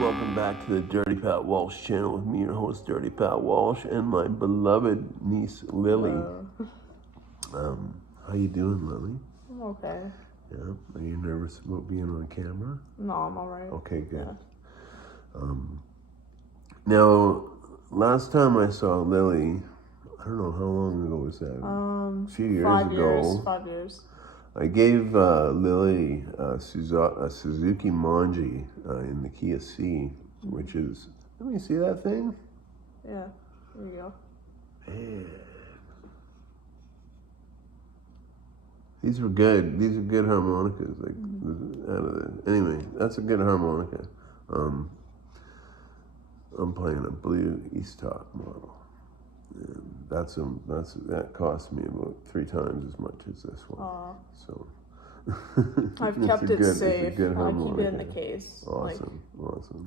Welcome back to the Dirty Pat Walsh channel with me, your host, Dirty Pat Walsh, and my beloved niece, Lily. How you doing, Lily? I'm okay. Yeah. Are you nervous about being on camera? No, I'm all right. Okay, good. Yeah. Now, last time I saw Lily, I don't know how long ago was that? A few years 5 ago. years. 5 years. I gave Lily a Suzuki Manji in the Kia C, which is, let me see that thing. Yeah, there you go. Man. These were good. These are good harmonicas. Anyway, that's a good harmonica. I'm playing a blue East Top model. And that cost me about 3 times as much as this one. So I've kept it safe. It's a good I keep harmonica. it in the case. Awesome.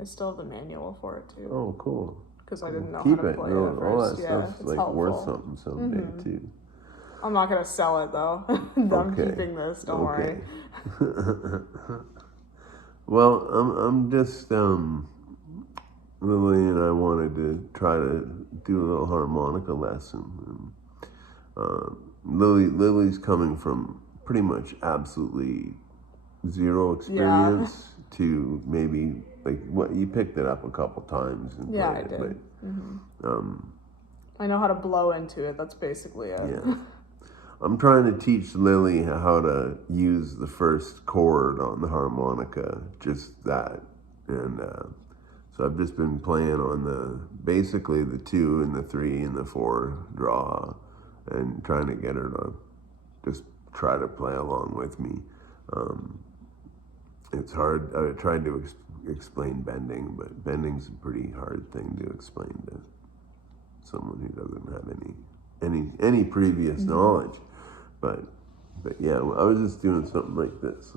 I still have the manual for it too. Oh, cool. Because I didn't know Keep how to it. play No, it at all first. that Yeah, stuff's it's like helpful. worth something someday too. I'm not gonna sell it though. I'm Okay. keeping this. Don't worry. Well, I'm just Lily and I wanted to try to do a little harmonica lesson. Lily's coming from pretty much absolutely zero experience to maybe like what you picked it up a couple times and Yeah, played I did. it, but I know how to blow into it. That's basically it. yeah. I'm trying to teach Lily how to use the first chord on the harmonica, just that. And so I've just been playing on basically the 2 and the 3 and the 4 draw and trying to get her to just try to play along with me. It's hard. I tried to explain bending, but bending's a pretty hard thing to explain to someone who doesn't have any previous knowledge. But yeah, I was just doing something like this.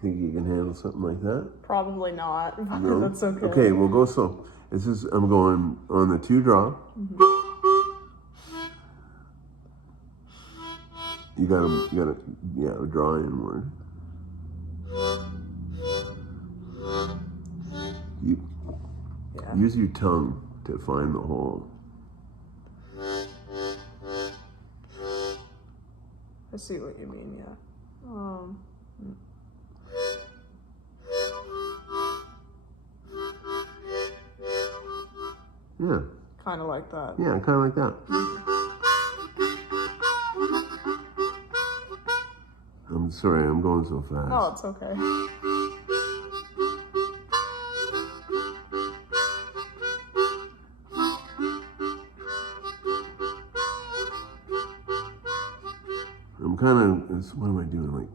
Think you can handle something like that? Probably not. No? That's okay. Okay, we'll go slow. I'm going on the 2 draw. You gotta draw inward. Use your tongue to find the hole. I see what you mean, yeah. Yeah. Kind of like that. Yeah, kind of like that. I'm sorry, I'm going so fast. No, it's okay. What am I doing?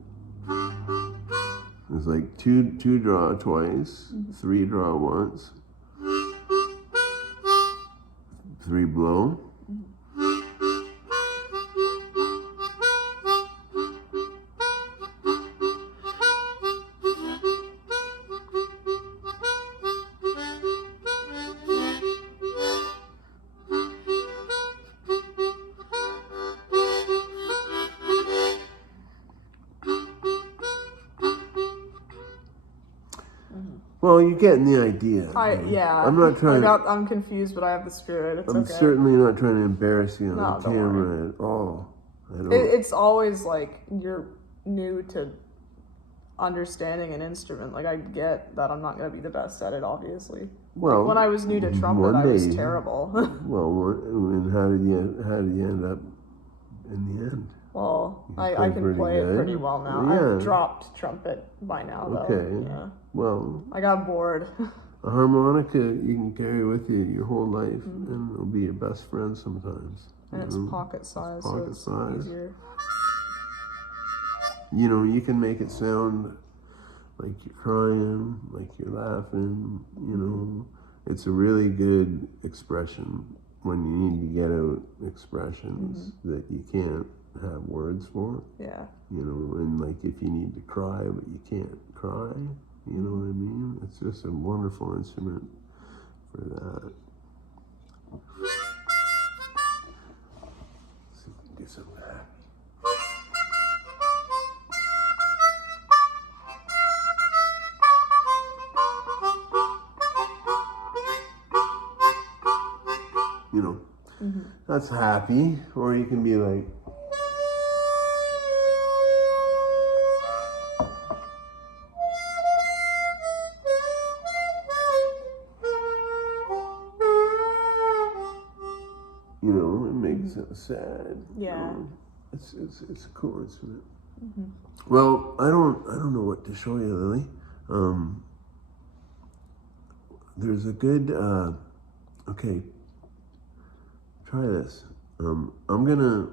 It's like two draw twice, 3 draw once, 3 blow. Well, you're getting the idea. I'm not trying. I'm confused, but I have the spirit. It's okay. I'm certainly not trying to embarrass you on camera at all. It's always like you're new to understanding an instrument. Like I get that I'm not going to be the best at it, obviously. Well, like when I was new to trumpet, I was terrible. Well, and how did you end up in the end? Well, I can play it pretty well now. Yeah. I've dropped trumpet by now, though. Okay. Yeah. Well, I got bored. A harmonica you can carry with you your whole life, and it'll be your best friend sometimes. And it's pocket size, so it's easier. You know, you can make it sound like you're crying, like you're laughing. You know, it's a really good expression when you need to get out expressions that you can't have words for. Yeah. You know, and like if you need to cry but you can't cry, you know what I mean? it's just a wonderful instrument for that. Let's see if we can do something happy. You know, that's happy. Or you can be like, you know, it makes it sad. Yeah. It's a cool instrument. Well, I don't know what to show you, Lily. There's a good okay. Try this. I'm gonna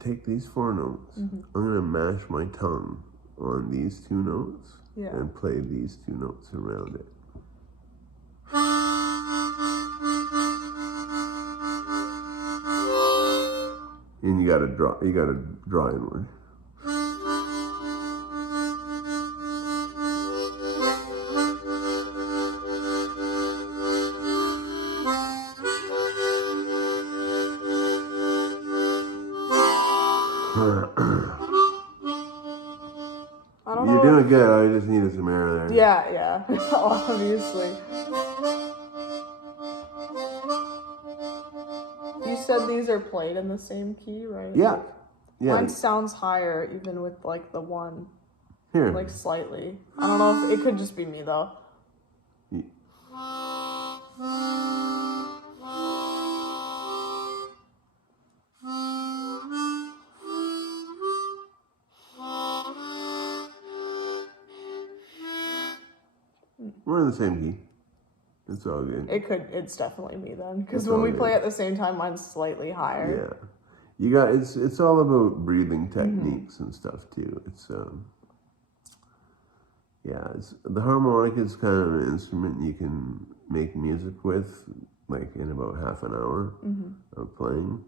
take these 4 notes. I'm gonna mash my tongue on these 2 notes and play these 2 notes around it. And you gotta draw inward. You're doing good. I just needed some air there. Yeah, obviously. You said these are played in the same key, right? Yeah. Yeah. Mine sounds higher even with like the 1. Here. Like slightly. I don't know if it could just be me though. Yeah. We're in the same key. It's all good. It's definitely me then, because when we play at the same time, mine's slightly higher. Yeah, it's all about breathing techniques and stuff too. It's the harmonica is kind of an instrument you can make music with, like in about half an hour of playing,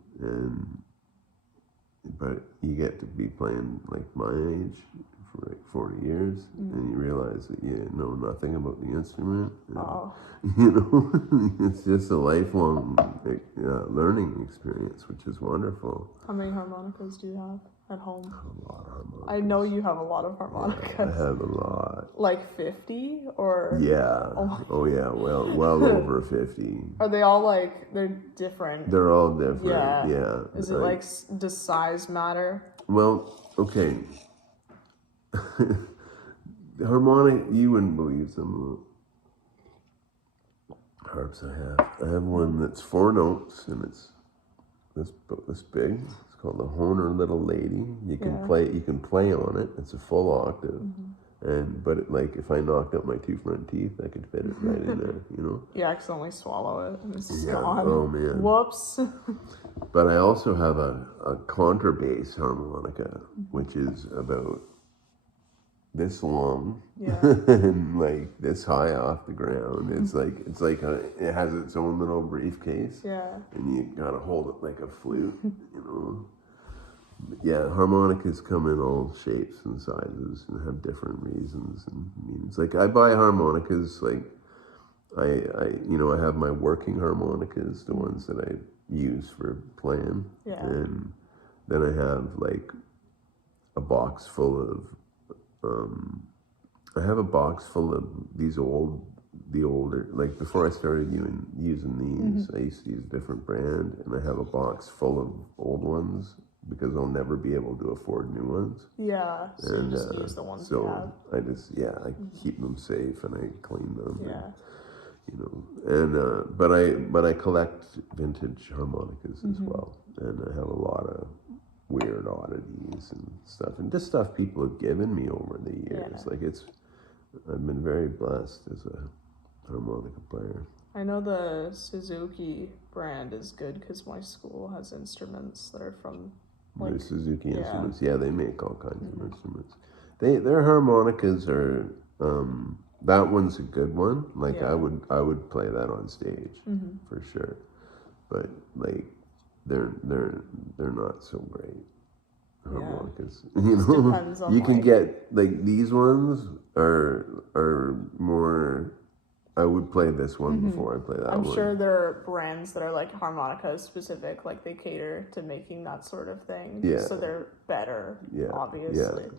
but you get to be playing like my age for like 40 years, and you realize that you know nothing about the instrument. And, you know, it's just a lifelong learning experience, which is wonderful. How many harmonicas do you have at home? A lot of harmonicas. I know you have a lot of harmonicas. Yeah, I have a lot. Like 50 or? Yeah. Oh yeah. Well over 50. Are they all like, they're different? They're all different. Yeah. Yeah. Is it like, does size matter? Well, okay. The harmonic, you wouldn't believe some of the harps I have. I have one that's 4 notes, and it's this big. It's called the Honer Little Lady. You can play on it. It's a full octave. But if I knocked out my 2 front teeth, I could fit it right in there, you know? You accidentally swallow it and it's gone. Oh man. Whoops. But I also have a contrabass harmonica, which is about this long and like this high off the ground. It has its own little briefcase. Yeah. And you gotta hold it like a flute, you know. Yeah, harmonicas come in all shapes and sizes and have different reasons and meanings. Like I buy harmonicas, like I have my working harmonicas, the ones that I use for playing. Yeah. And then I have like a box full of the older, like before I started using these, I used to use a different brand, and I have a box full of old ones because I'll never be able to afford new ones. Yeah, so you just use the ones you have. I keep them safe and I clean them. Yeah. And, you know, but I collect vintage harmonicas as well, and I have a lot of weird oddities and stuff, and just stuff people have given me over the years. Yeah. I've been very blessed as a harmonica player. I know the Suzuki brand is good because my school has instruments that are from the Suzuki instruments. Yeah, they make all kinds of instruments. Their harmonicas are that one's a good one. Like I would play that on stage for sure, but like they're not so great harmonicas. You know, you can get like these ones are played this one before I play that one. I'm sure there are brands that are like harmonica specific, like they cater to making that sort of thing. Yeah. So they're better, obviously.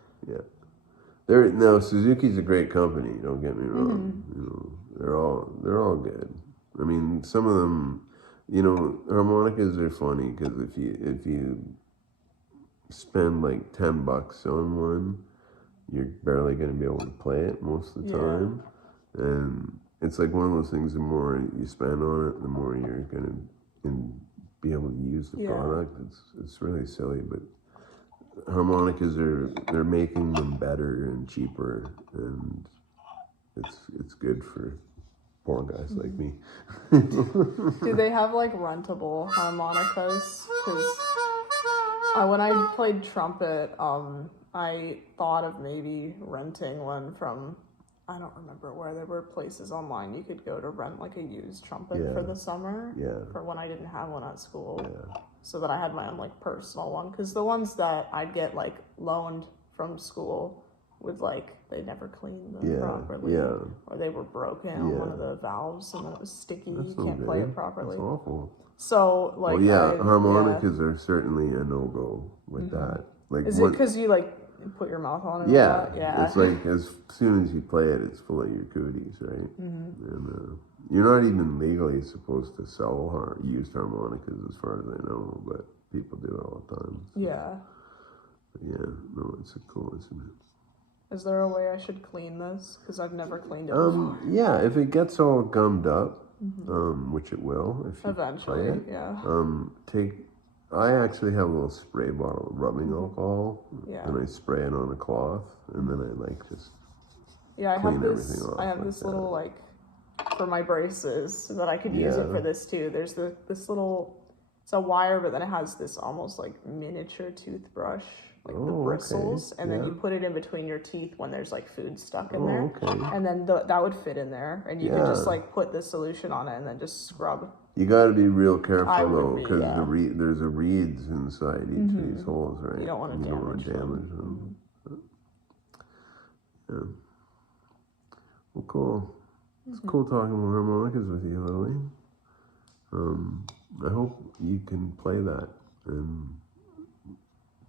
No, Suzuki's a great company. Don't get me wrong. You know, they're all good. I mean, some of them, you know, harmonicas are funny because if you spend like $10 on one, you're barely going to be able to play it most of the time. And it's like one of those things, the more you spend on it, the more you're going to be able to use the product. It's really silly, but harmonicas they're making them better and cheaper, and it's good for poor guys like me. Do they have like rentable harmonicas? Because when I played trumpet, I thought of maybe renting one from, I don't remember where, there were places online you could go to rent like a used trumpet for the summer. For when I didn't have one at school. So that I had my own like personal one. Because the ones that I'd get like loaned from school would like, they never cleaned them properly. Or they were broken on one of the valves and then it was sticky. You can't play it properly. That's awful. So like, harmonicas are certainly a no-go with that. Like, is it because you like put your mouth on it? It's like as soon as you play it, it's full of your cooties, right? And you're not even legally supposed to sell used harmonicas, as far as I know, but people do it all the time. So. No, it's a cool instrument. Is there a way I should clean this? Because I've never cleaned it before. Yeah, if it gets all gummed up, which it will if you eventually, play it. I actually have a little spray bottle of rubbing alcohol, and I spray it on a cloth, and then I like just clean everything off. I have this little like for my braces so that I could use it for this too. There's this little, it's a wire, but then it has this almost like miniature toothbrush, like the bristles, and then you put it in between your teeth when there's like food stuck in there, and then that would fit in there, and you could just like put the solution on it and then just scrub. You got to be real careful though, because there's a reeds inside each of these holes, right? You don't want to damage them. Yeah. Well, cool. It's cool talking about harmonicas with you, Lily. I hope you can play that and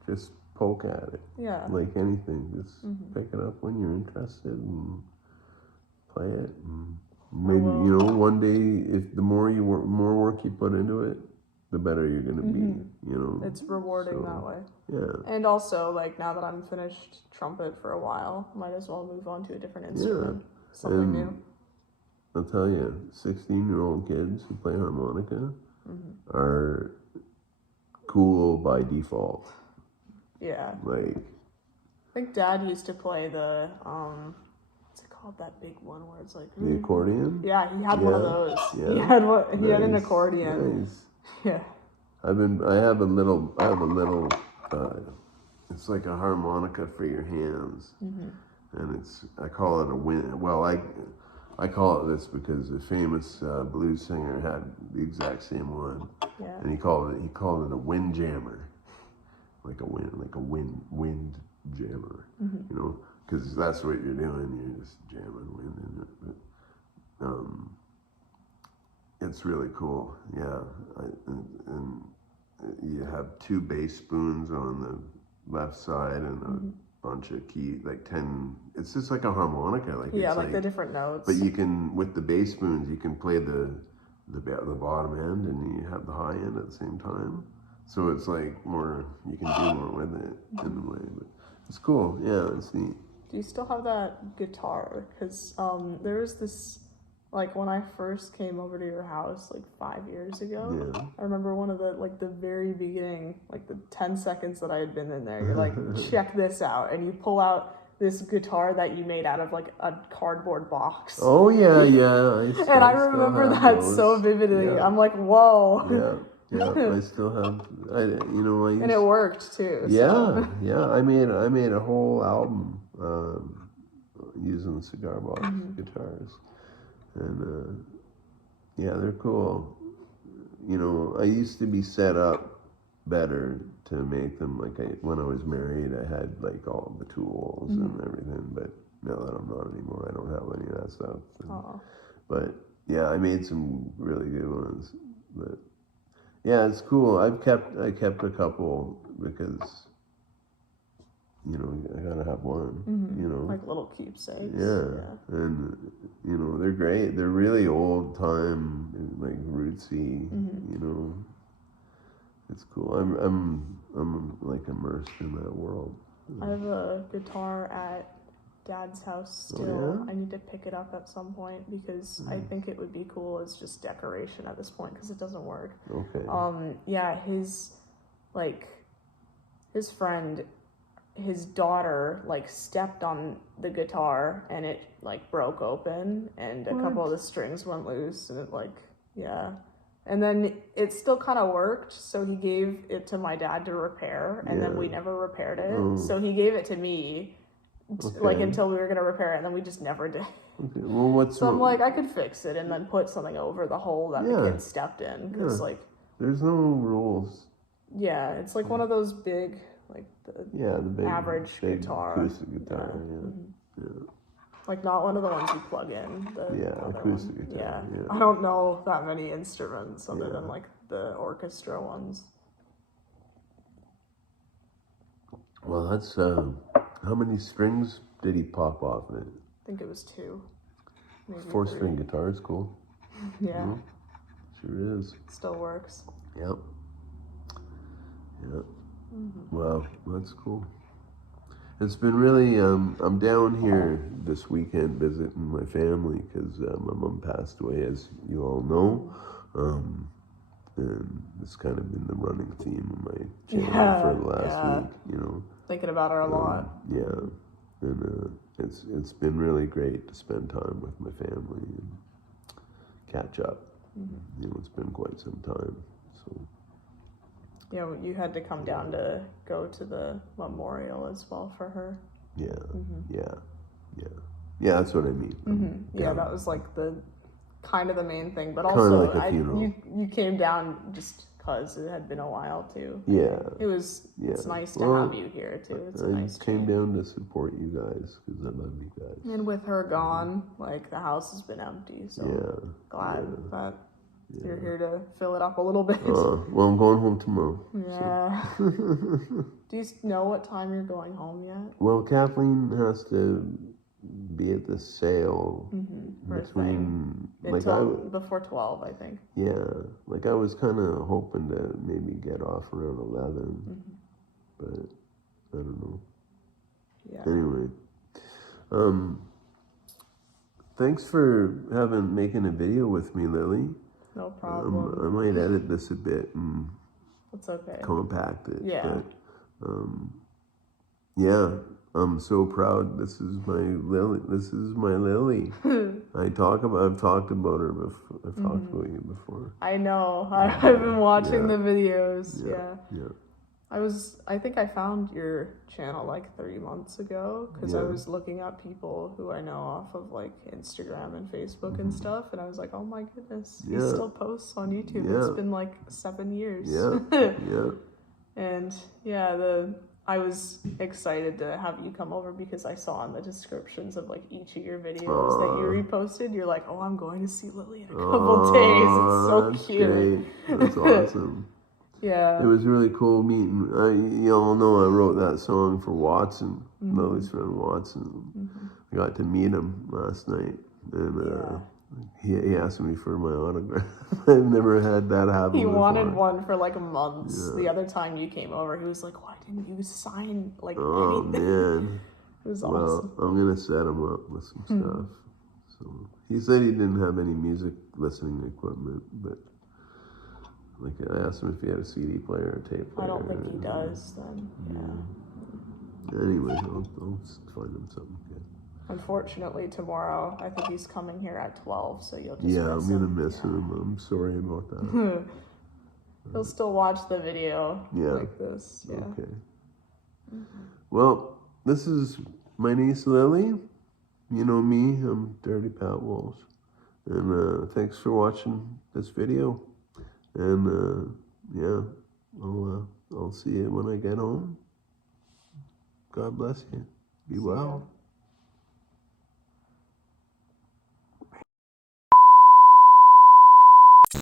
just poke at it. Yeah. Like anything, just pick it up when you're interested and play it. And maybe one day, if the more work you put into it, the better you're gonna be. It's rewarding that way. Yeah. And also, like now that I'm finished trumpet for a while, might as well move on to a different instrument, something new. I'll tell you, 16-year-old kids who play harmonica are cool by default. Yeah. Like, I think Dad used to play the what's it called, that big one where it's like the accordion? Yeah, he had one of those. Yeah. He had an accordion. Nice. Yeah. I have a little it's like a harmonica for your hands. And I call it a wind. Well, I call it this because a famous blues singer had the exact same one. Yeah. And he called it a wind jammer. Like a wind jammer. Because that's what you're doing. You're just jamming wind in it. But, it's really cool. Yeah. And you have 2 bass spoons on the left side and a bunch of keys, like 10. It's just like a harmonica. Like the different notes. But you can, with the bass spoons, you can play the bottom end and you have the high end at the same time. So it's like more, you can do more with it in a way. But it's cool. Yeah, it's neat. Do you still have that guitar? Because there was this, like when I first came over to your house like 5 years ago, I remember one of the very beginning, like the 10 seconds that I had been in there, you're like, check this out. And you pull out this guitar that you made out of like a cardboard box. Oh yeah. And I remember that so vividly. Yeah. I'm like, whoa. Yeah, I still have. And it worked too. Yeah. I made a whole album using the cigar box guitars, and they're cool. I used to be set up better to make them. Like when I was married, I had like all the tools and everything. But now that I'm not anymore, I don't have any of that stuff. But Yeah, I made some really good ones, but yeah, it's cool. I kept a couple because I gotta have one. Like little keepsakes. Yeah, and they're great. They're really old time, like rootsy. It's cool. I'm like immersed in that world. I have a guitar at Dad's house still. Oh, yeah? I need to pick it up at some point because I think it would be cool as just decoration at this point because it doesn't work. Okay. Yeah, his friend, his daughter stepped on the guitar and it broke open and a couple of the strings went loose and it yeah. And then it still kind of worked, so he gave it to my dad to repair, and then we never repaired it. So he gave it to me, until we were gonna repair it, and then we just never did. Okay. Well, so I'm like, I could fix it and then put something over the hole that the kid stepped in, because there's no rules. Yeah, it's one of those big, the big average big guitar. acoustic guitar. Yeah. Not one of the ones you plug in. Acoustic guitar. Yeah. I don't know that many instruments other than the orchestra ones. Well, that's how many strings did he pop off it? I think it was 2. Maybe 4-string guitar is cool. Yeah. Sure is. Still works. Yep. Well, that's cool. It's been really, I'm down here this weekend visiting my family because my mom passed away, as you all know. And it's kind of been the running theme of my channel for the last week, Thinking about her a lot. Yeah. And it's been really great to spend time with my family and catch up. It's been quite some time, so. Yeah, you had to come down to go to the memorial as well for her. Yeah, that's what I mean. Yeah, that was the kind of the main thing, but also you came down just because it had been a while too. Yeah, it's nice to have you here too. It's a nice came down to support you guys because I love you guys. And with her gone, the house has been empty, so glad that you're here to fill it up a little bit. Well, I'm going home tomorrow. Yeah. So. Do you know what time you're going home yet? Well, Kathleen has to be at the sale between before 12, I think. Yeah, I was kind of hoping to maybe get off around 11, but I don't know. Yeah. Anyway, thanks for making a video with me, Lily. No problem. I might edit this a bit and that's okay. Compact it. Yeah. But, I'm so proud. This is my Lily. I've talked about her before. I've talked about you before. I know. I've been watching the videos. Yeah. I think I found your channel 3 months ago because I was looking up people who I know off of Instagram and Facebook and stuff, and I was like, oh my goodness, he still posts on YouTube. It's been 7 years. Yeah. And I was excited to have you come over because I saw in the descriptions of each of your videos that you reposted, you're like, oh, I'm going to see Lily in a couple days. It's so cute. Great. That's awesome. Yeah. It was really cool meeting. You all know I wrote that song for Watson, Lily's friend Watson. I got to meet him last night, and he asked me for my autograph. I've never had that happen. He wanted one for months. The other time you came over, he was like, why didn't you sign anything? Oh, man. It was awesome. Well, I'm going to set him up with some stuff. So he said he didn't have any music listening equipment, but I asked him if he had a CD player or tape player. I don't think he does then. Yeah. Anyway, I'll find him something good. Unfortunately, tomorrow, I think he's coming here at 12, so you'll just miss I'm going to him. miss him. I'm sorry about that. He'll still watch the video like this. Yeah. Okay. Well, this is my niece Lily. You know me, I'm Dirty Pat Walsh. And thanks for watching this video. And I'll see you when I get home. God bless you. Be well.